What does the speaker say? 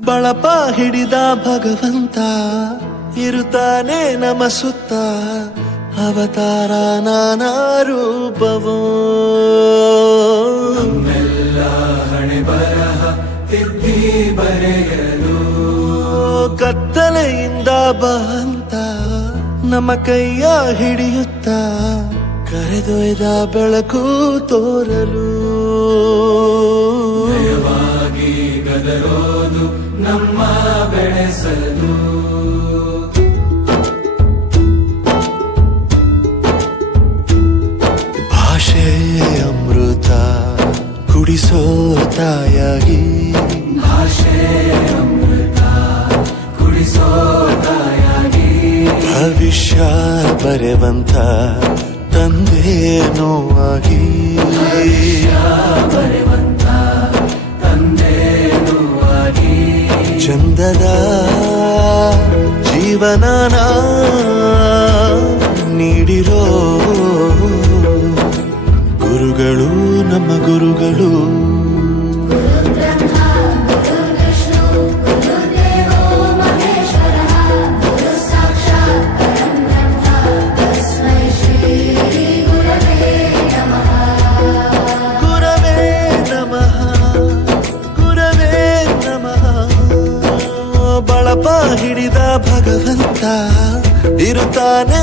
ಬಳಪ ಹಿಡಿದ ಭಗವಂತ ಇರುತ್ತಾನೆ ನಮ ಸುತ್ತ ಅವತಾರ ನಾನಾ ರೂಪವೋ ಹಣೆ ಬರಹ ತಿದ್ದಿ ಬರೆಯಲು ಕತ್ತಲೆಯಿಂದ ಬಂತ ನಮ್ಮ ಕೈಯ ಹಿಡಿಯುತ್ತ ಕರೆದೊಯ್ದ ಬೆಳಕು ತೋರಲು ನಯವಾಗಿ ಗದರೋದು ನಮ್ಮ ಬೆಳೆಸಲು ಭಾಷೆ ಅಮೃತ ಕುಡಿಸೋ ತಾಯಾಗಿ ಭಾಷೆ ಅಮೃತ ಕುಡಿಸೋ ತಾಯಾಗಿ ಭವಿಷ್ಯ ಬರೆವಂತ ತಂದೇನೋ ಆಗಿ ಬರೆವಂತ ತಂದೇನೂ ಆಗಿ ಚಂದದ ಜೀವನನ ನೀಡಿರೋ ಗುರುಗಳು ನಮ್ಮ ಗುರುಗಳು ಬಳಪ ಹಿಡಿದ ಭಗವಂತ ಇರುತ್ತಾನೆ